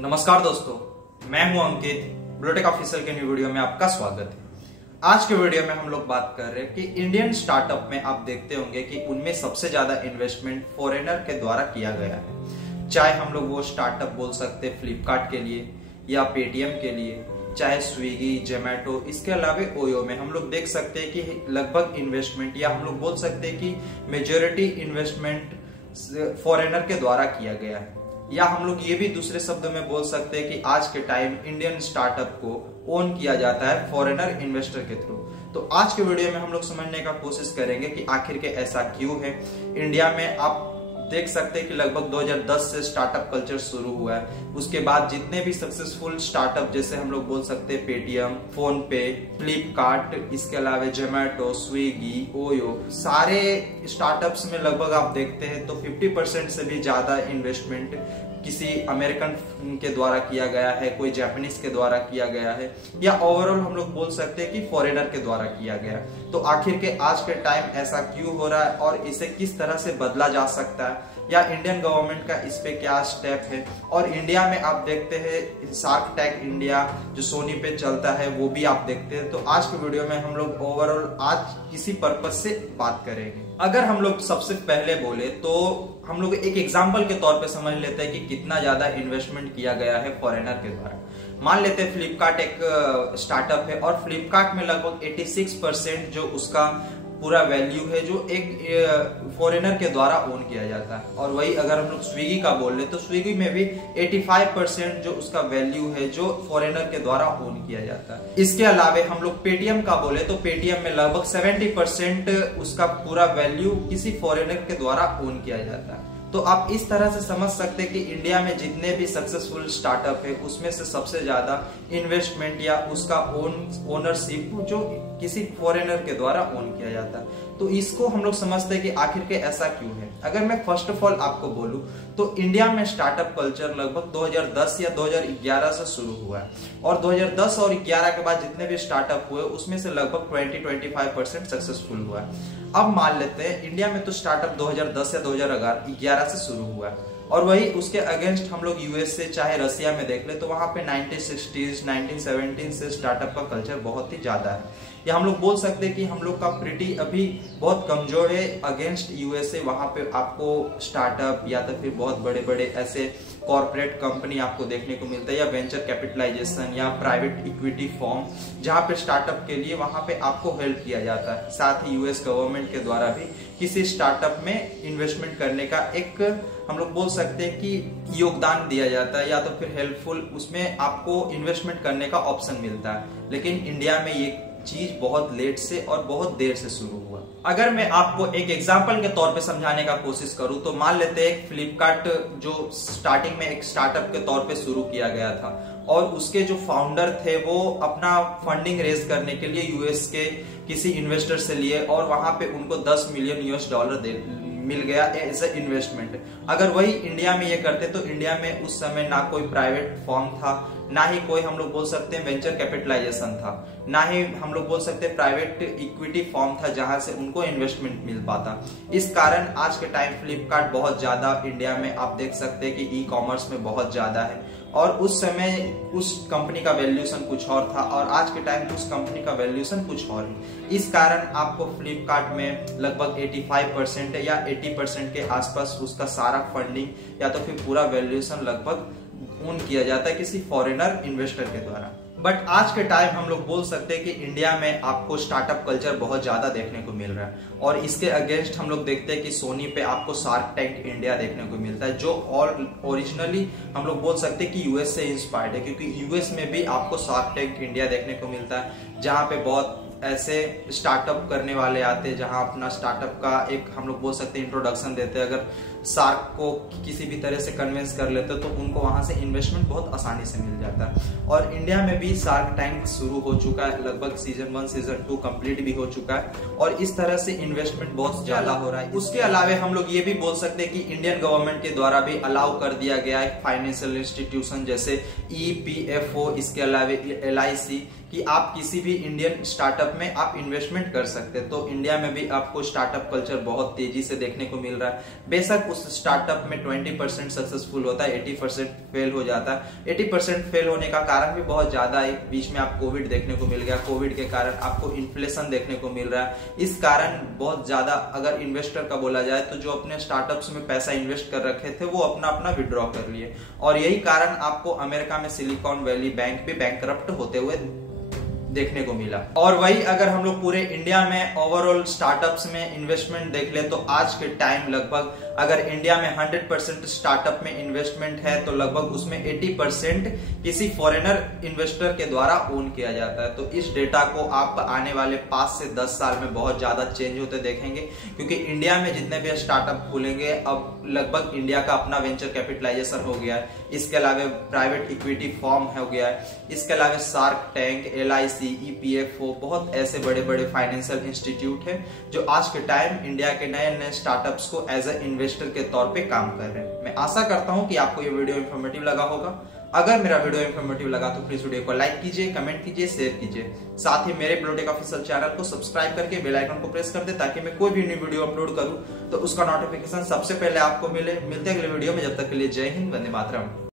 नमस्कार दोस्तों, मैं हूं अंकित। ब्लूटेक ऑफिशियल के न्यू वीडियो में आपका स्वागत है। आज के वीडियो में हम लोग बात कर रहे हैं कि इंडियन स्टार्टअप में आप देखते होंगे कि उनमें सबसे ज्यादा इन्वेस्टमेंट फॉरेनर के द्वारा किया गया है। चाहे हम लोग वो स्टार्टअप बोल सकते हैं फ्लिपकार्ट के लिए या पेटीएम के लिए, चाहे स्विगी, जोमेटो, इसके अलावा ओयो में हम लोग देख सकते हैं कि लगभग इन्वेस्टमेंट या हम लोग बोल सकते हैं कि मेजोरिटी इन्वेस्टमेंट फॉरेनर के द्वारा किया गया है। या हम लोग ये भी दूसरे शब्दों में बोल सकते हैं कि आज के टाइम इंडियन स्टार्टअप को ओन किया जाता है फॉरेनर इन्वेस्टर के थ्रू। तो आज के वीडियो में हम लोग समझने का कोशिश करेंगे कि आखिर के ऐसा क्यों है। इंडिया में आप देख सकते हैं कि लगभग 2010 से स्टार्टअप कल्चर शुरू हुआ है। उसके बाद जितने भी सक्सेसफुल स्टार्टअप, जैसे हम लोग बोल सकते हैं पेटीएम, फोन पे, फ्लिपकार्ट, इसके अलावा जोमेटो, स्विगी, ओयो, सारे स्टार्टअप्स में लगभग आप देखते हैं तो 50% से भी ज्यादा इन्वेस्टमेंट किसी अमेरिकन के द्वारा किया गया है, कोई जापानीज के द्वारा किया गया है, या ओवरऑल हम लोग बोल सकते हैं कि फॉरेनर के द्वारा किया गया है। तो आखिर के आज के टाइम ऐसा क्यों हो रहा है और इसे किस तरह से बदला जा सकता है, या इंडियन गवर्नमेंट का इस पे क्या स्टेप है। और इंडिया में आप देखते हैं शार्क टैंक इंडिया जो सोनी पे चलता है वो भी आप देखते हैं। तो आज के वीडियो में हम लोग ओवरऑल आज किसी पर्पज से बात करेंगे। अगर हम लोग सबसे पहले बोले तो हम लोग एक एग्जांपल के तौर पे समझ लेते हैं कि कितना ज्यादा इन्वेस्टमेंट किया गया है फॉरेनर के द्वारा। मान लेते हैं फ्लिपकार्ट एक स्टार्टअप है और फ्लिपकार्ट में लगभग 86% जो उसका पूरा वैल्यू है जो एक फॉरेनर के द्वारा ओन किया जाता है। और वही अगर हम लोग स्विगी का बोल ले तो स्विगी में भी 85% जो उसका वैल्यू है जो फॉरेनर के द्वारा ओन किया जाता है। इसके अलावा हम लोग पेटीएम का बोले तो पेटीएम में लगभग 70% उसका पूरा वैल्यू किसी फॉरेनर के द्वारा ओन किया जाता है। तो आप इस तरह से समझ सकते हैं कि इंडिया में जितने भी सक्सेसफुल स्टार्टअप है उसमें से सबसे ज्यादा इन्वेस्टमेंट या उसका ओनरशिप जो किसी फॉरेनर के द्वारा ओन किया जाता है। तो इसको हम लोग समझते हैं कि आखिर के ऐसा क्यों है। अगर मैं फर्स्ट ऑफ ऑल आपको बोलूं तो इंडिया में स्टार्टअप कल्चर लगभग 2010 या 2011 से शुरू हुआ है। और 2010 और 11 के बाद जितने भी स्टार्टअप हुए उसमें से लगभग 20-25% सक्सेसफुल हुआ है। अब मान लेते हैं इंडिया में तो स्टार्टअप 2010 या 2011 से शुरू हुआ है। और वही उसके अगेंस्ट हम लोग यूएस से चाहे रसिया में देख ले तो वहां पे 1960s 1917 से स्टार्टअप का कल्चर बहुत ही ज्यादा है। या हम लोग बोल सकते हैं कि हम लोग का प्रिटी अभी बहुत कमजोर है अगेंस्ट यूएसए। वहां पे आपको स्टार्टअप या तो फिर बहुत बड़े बड़े ऐसे कॉर्पोरेट कंपनी आपको देखने को मिलता है, या वेंचर कैपिटलाइजेशन या प्राइवेट इक्विटी फॉर्म जहां पे स्टार्टअप के लिए वहां पे आपको हेल्प किया जाता है। साथ ही यूएस गवर्नमेंट के द्वारा भी किसी स्टार्टअप में इन्वेस्टमेंट करने का एक हम लोग बोल सकते हैं कि योगदान दिया जाता है, या तो फिर हेल्पफुल उसमें आपको इन्वेस्टमेंट करने का ऑप्शन मिलता है। लेकिन इंडिया में ये चीज बहुत लेट से और बहुत देर से शुरू हुआ। अगर मैं आपको एक एग्जांपल के तौर पे समझाने का कोशिश करूं तो मान लेते हैं फ्लिपकार्ट जो स्टार्टिंग में एक स्टार्टअप के तौर पे शुरू किया गया था और उसके जो फाउंडर थे वो अपना फंडिंग रेज करने के लिए यूएस के किसी इन्वेस्टर से लिए और वहां पे उनको $10 मिलियन मिल गया एज ए इन्वेस्टमेंट। अगर वही इंडिया में ये करते तो इंडिया में उस समय ना कोई प्राइवेट फॉर्म था, ना ही कोई हम लोग बोल सकते हैं वेंचर कैपिटलाइजेशन था, ना ही हम लोग बोल सकते हैं प्राइवेट इक्विटी फॉर्म था जहां से उनको इन्वेस्टमेंट मिल पाता। इस कारण आज के टाइम फ्लिपकार्ट बहुत ज्यादा इंडिया में आप देख सकते हैं कि ई कॉमर्स में बहुत ज्यादा है। और उस समय उस कंपनी का वैल्यूएशन कुछ और था और आज के टाइम उस कंपनी का वैल्यूएशन कुछ और है। इस कारण आपको फ्लिपकार्ट में लगभग 85% या 80% के आसपास उसका सारा फंडिंग या तो फिर पूरा वैल्यूएशन लगभग ओन किया जाता है किसी फॉरेनर इन्वेस्टर के द्वारा। बट आज के टाइम हम लोग बोल सकते हैं कि इंडिया में आपको स्टार्टअप कल्चर बहुत ज्यादा देखने को मिल रहा है। और इसके अगेंस्ट हम लोग देखते हैं कि सोनी पे आपको शार्क टैंक इंडिया देखने को मिलता है जो ओरिजिनली हम लोग बोल सकते हैं कि यूएस से इंस्पायर्ड है, क्योंकि यूएस में भी आपको शार्क टैंक इंडिया देखने को मिलता है जहां पे बहुत ऐसे स्टार्टअप करने वाले आते हैं जहां अपना स्टार्टअप का एक हम लोग बोल सकते हैं इंट्रोडक्शन देते हैं। अगर शार्क को किसी भी तरह से कन्विंस कर लेते तो उनको वहां से इन्वेस्टमेंट बहुत आसानी से मिल जाता है। और इंडिया में भी शार्क टैंक शुरू हो चुका है, लगभग सीजन 1 सीजन 2 कंप्लीट भी हो चुका है और इस तरह से इन्वेस्टमेंट बहुत ज्यादा हो रहा है। उसके अलावा हम लोग ये भी बोल सकते हैं कि इंडियन गवर्नमेंट के द्वारा भी अलाउ कर दिया गया है फाइनेंशियल इंस्टीट्यूशन जैसे EPFO, इसके अलावा LIC कि आप किसी भी इंडियन स्टार्टअप में आप इन्वेस्टमेंट कर सकते हैं। तो इंडिया में भी आपको स्टार्टअप कल्चर बहुत तेजी से देखने को मिल रहा है। बेशक उस स्टार्टअप में 20% सक्सेसफुल होता है, 80% फेल हो जाता है। 80% फेल होने का कारण भी बहुत ज्यादा है। बीच में आप कोविड देखने को मिल गया, कोविड के कारण आपको इन्फ्लेशन देखने को मिल रहा है। इस कारण बहुत ज्यादा अगर इन्वेस्टर का बोला जाए तो जो अपने स्टार्टअप्स में पैसा इन्वेस्ट कर रखे थे वो अपना अपना विड्रॉ कर लिए, और यही कारण आपको अमेरिका में सिलिकॉन वैली बैंक भी बैंकरप्ट होते हुए देखने को मिला। और वही अगर हम लोग पूरे इंडिया में ओवरऑल स्टार्टअप्स में इन्वेस्टमेंट देख ले तो आज के टाइम लगभग अगर इंडिया में 100% स्टार्टअप में इन्वेस्टमेंट है तो लगभग उसमें 80% किसी फॉरेनर इन्वेस्टर के द्वारा ओन किया जाता है। तो इस डेटा को आप आने वाले 5 से 10 साल में बहुत ज्यादा चेंज होते देखेंगे, क्योंकि इंडिया में जितने भी स्टार्टअप खुलेंगे अब लगभग इंडिया का अपना वेंचर कैपिटलाइजेशन हो गया है। इसके अलावा प्राइवेट इक्विटी फॉर्म हो गया है। इसके अलावा शार्क टैंक, LIC, EPFO, बहुत ऐसे बड़े बड़े फाइनेंशियल इंस्टीट्यूट हैं जो आज के टाइम इंडिया के नए नए स्टार्टअप्स को एज ए इन्वेस्टर के तौर पे काम कर रहे हैं। मैं आशा करता हूं कि आपको ये वीडियो इंफॉर्मेटिव लगा होगा। अगर मेरा वीडियो इंफॉर्मेटिव लगा तो प्लीज वीडियो को लाइक कीजिए, कमेंट कीजिए, शेयर कीजिए। साथ ही मेरे ब्लूटेक ऑफिशियल चैनल को सब्सक्राइब करके बेल आइकन को प्रेस कर दे ताकि मैं कोई भी न्यू वीडियो अपलोड करूं तो उसका नोटिफिकेशन सबसे पहले आपको मिले। मिलते हैं अगले वीडियो में, जब तक के लिए जय हिंद, वंदे मातरम।